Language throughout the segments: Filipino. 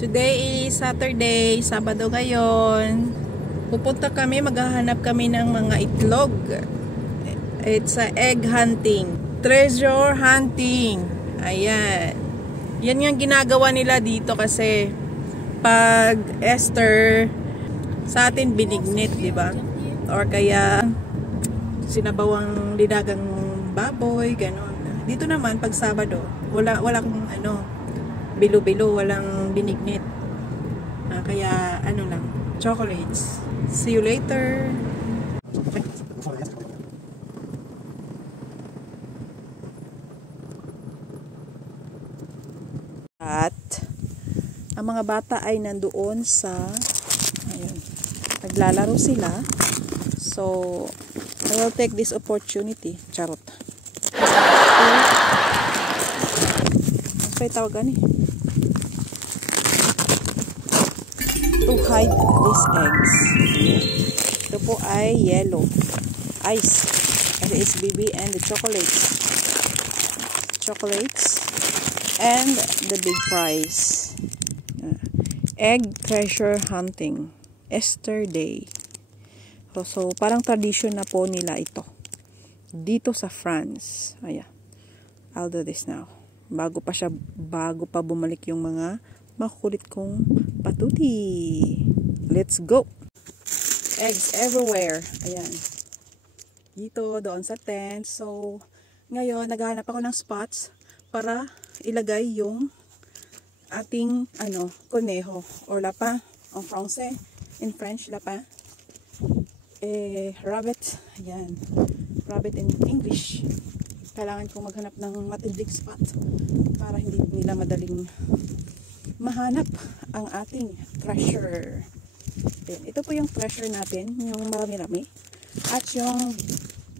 Today is Saturday, Sabado ngayon. Pupunta kami, maghahanap kami ng mga itlog. It's a egg hunting, treasure hunting. Ayan. Yan yung ginagawa nila dito kasi pag Easter sa atin binignit, di ba? Or kaya sinabawang dinagang baboy, ganon. Dito naman pag Sabado, walang bilo-bilo, walang binignit. Kaya ano lang, chocolates. See you later. At ang mga bata ay nandoon sa naglalaro sila. So I will take this opportunity. Charot. Ano tawagan eh? To hide these eggs. Ito po ay yellow ice, SBB, and the chocolates and the big prize, egg treasure hunting, Easter day. So parang tradition na po nila ito dito sa France. Ayan, I'll do this now bago pa bumalik yung mga makukulit kong patuti. Let's go. Eggs everywhere. Ayan. Dito, doon sa tent. So, ngayon, naghahanap ako ng spots para ilagay yung ating, conejo. Or lapin. En français. In French, lapin. Rabbit. Ayan. Rabbit in English. Kailangan kong maghanap ng matinding spot para hindi nila madaling mahanap ang ating treasure. Ayan. Ito po yung treasure natin, yung marami-rami. At yung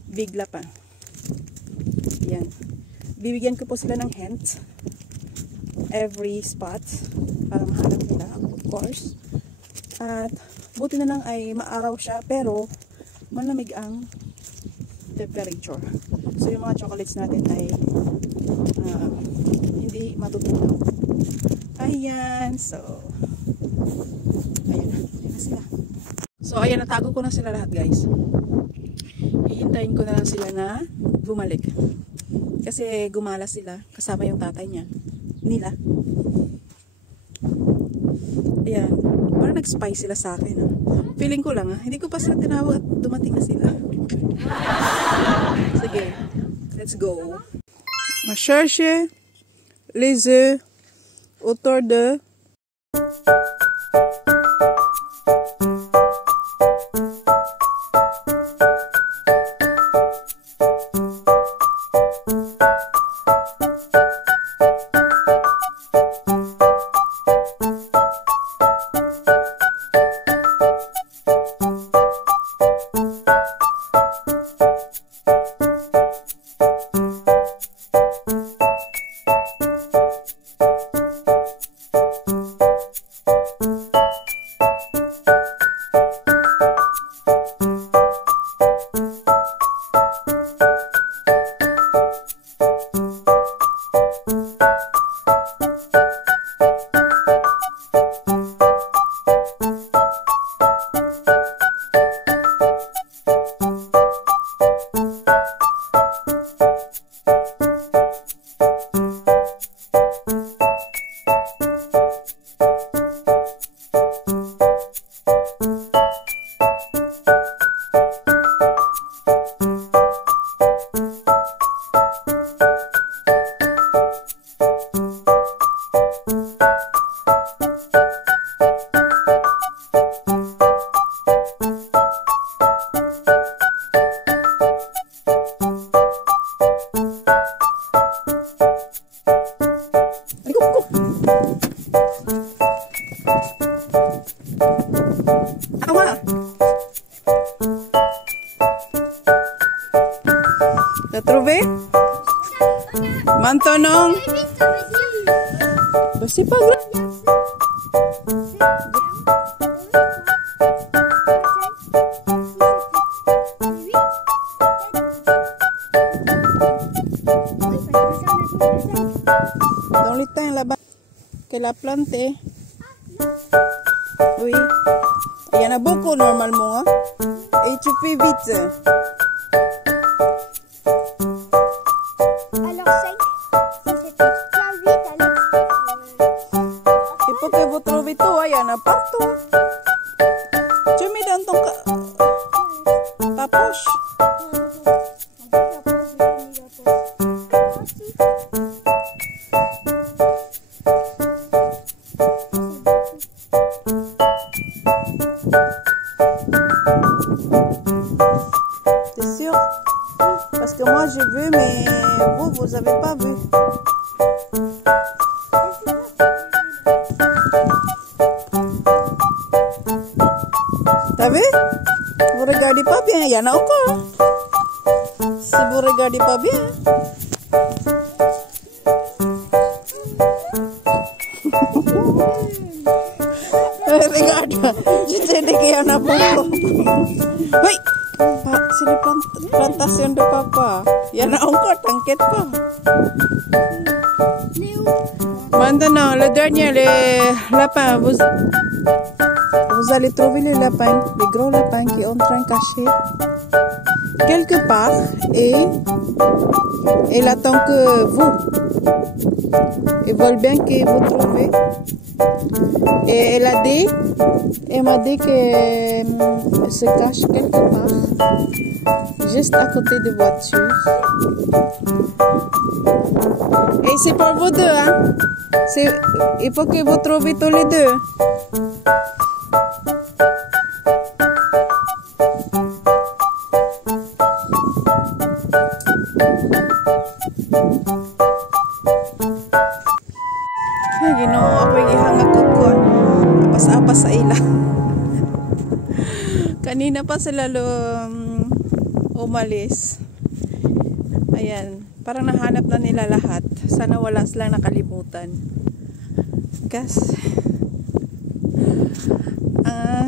bigla pa. Ayan. Bibigyan ko po sila ng hint every spot para mahanap nila, of course. At buti na lang ay maaraw siya, pero malamig ang temperature. So yung mga chocolates natin ay hindi matutunaw. Ayan. So ayan na sila. So ayan, natago ko na sila lahat, guys. Hihintayin ko na lang sila na bumalik. Kasi gumala sila kasama yung tatay nila. Ayan. Parang nag-spy sila sa akin. Feeling ko lang, hindi ko pa sila tinawag at dumating na sila. Sige. Let's go. On cherche les œufs autour de T'as trouvé? Maintenant? Bah, c'est pas grave. Dans le temps là-bas, qu'elle a planté. Oui. Il y en a beaucoup normalement. Hein? Et tu fais vite. Alors 5, c'est pas 8, Alex. Il faut que vous trouvez tout. Il y en a partout. Tu mets dans ton ta poche. T'es sûr? Parce que moi j'ai vu, mais vous avez pas vu. T'as vu? Vous regardez pas bien, il y en a encore. Si vous regardez pas bien. Regarde, je t'ai dit qu'il y en a beaucoup. Oui, c'est les plantations de papa. Il y en a encore, t'inquiète pas. Maintenant, le dernier, les lapins. Vous allez trouver les lapins, les gros lapins qui sont en train de cacher quelque part et elle attend que vous. Ils veulent bien que vous trouvez. Et elle m'a dit qu'elle se cache quelque part, juste à côté des voitures. Et c'est pour vous deux, hein? Il faut que vous trouviez tous les deux. Ginoo, ako'y gihangat ko. Apas-apas sa ila. Kanina pa sila umalis. Ayan, parang nahanap na nila lahat. Sana wala silang nakalimutan. Kasi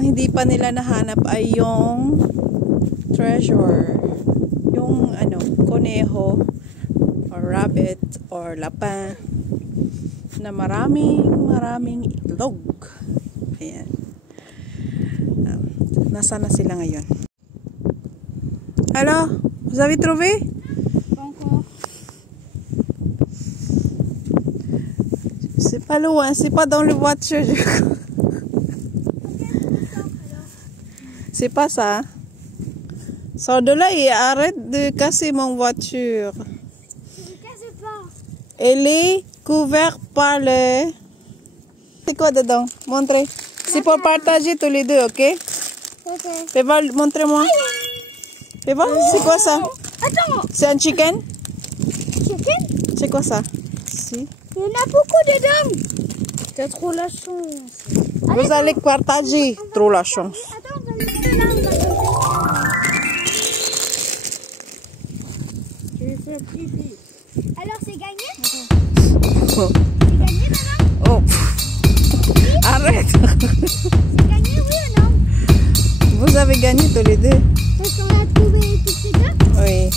hindi pa nila nahanap ay yung treasure. Yung koneho or rabbit or lapin na maraming itlog. Ayan. Nasa na sila ngayon? Alors, vous avez trouvé? Encore. C'est pas loin, c'est pas dans les voitures. C'est pas ça. Sors de là et arrête de casser mon voiture. Ne casse pas. Elle est couverte par le... C'est quoi dedans? Montrez. C'est pour partager tous les deux, ok? Ok. Fais voir, montrez-moi. Fais voir, c'est quoi ça? Attends. C'est un chicken? Chicken? C'est quoi ça? Si. Il y en a beaucoup dedans. T'as trop la chance. Vous allez partager. Trop la chance. Attends, on va le mettre là. Je vais faire pipi. Alors c'est gagné? Oh. C'est gagné maintenant? Oh. Arrête. C'est gagné, oui ou non? Vous avez gagné tous les deux. Parce qu'on a trouvé toutes les deux? Oui.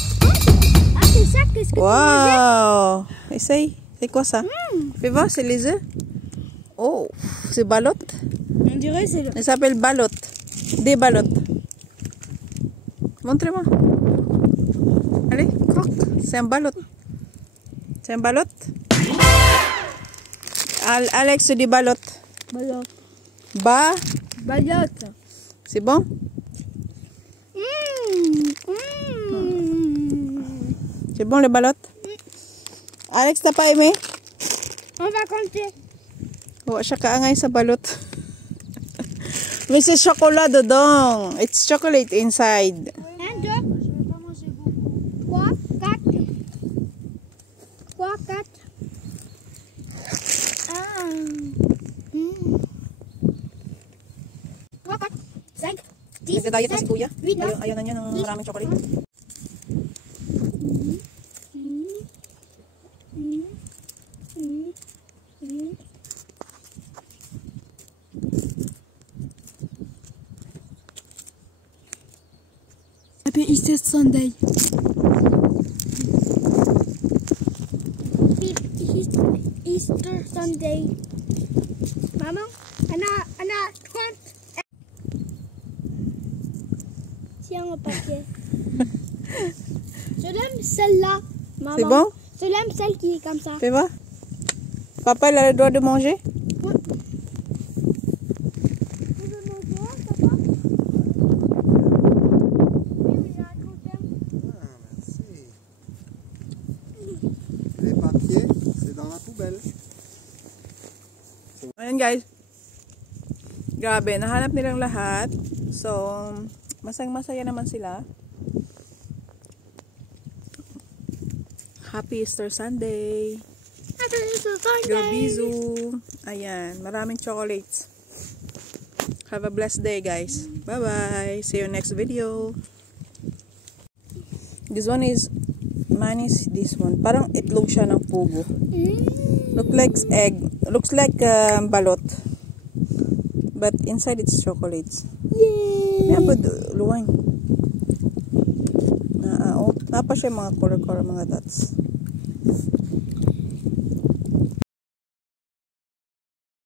Ah, c'est ça, qu'est-ce que tu mangeais? Waouh. Essaye. C'est quoi ça? Fais voir, c'est les œufs. Oh, c'est balotte. On dirait c'est le... Ça s'appelle balotte. Des ballottes. Montrez-moi. Allez, croque. C'est un balotte. C'est un balotte. Alex dit balotte. Balotte. Balotte. C'est bon? C'est bon les ballottes? Alex, t'as pas aimé? On va compter. Oh, siya kaangay sa balot. Mais c'est chocolat dedans. It's chocolate inside. 1, 2, je vais pas manger beaucoup. 3, 4. 3, 4. 3, 4, 5, 10, Nagda-diet na si Kuya. 8, 9. Ayaw na niya ng maraming chocolate. Happy Easter Sunday. Easter Sunday. Maman, أنا Tiens, un papier. Je l'aime celle-là, maman. C'est bon? Je l'aime celle qui est comme ça. Fais voir. Papa, il a le droit de manger? Tu veux manger, papa? Oui, il a un problème. Ah, merci. Les papiers, c'est dans la poubelle. Ayan guys. Grabe, nahanap nilang lahat. So, masaya naman sila. Happy Easter Sunday. Happy Easter Sunday. Grobizu. Ayan, maraming chocolates. Have a blessed day guys. Bye-bye. See you next video. This one is, mine is this one. Parang itlog siya ng pugo. Looks like egg. Looks like balot. But inside it's chocolates. Yay! May abod luwang. Napa siya mga color mga dots.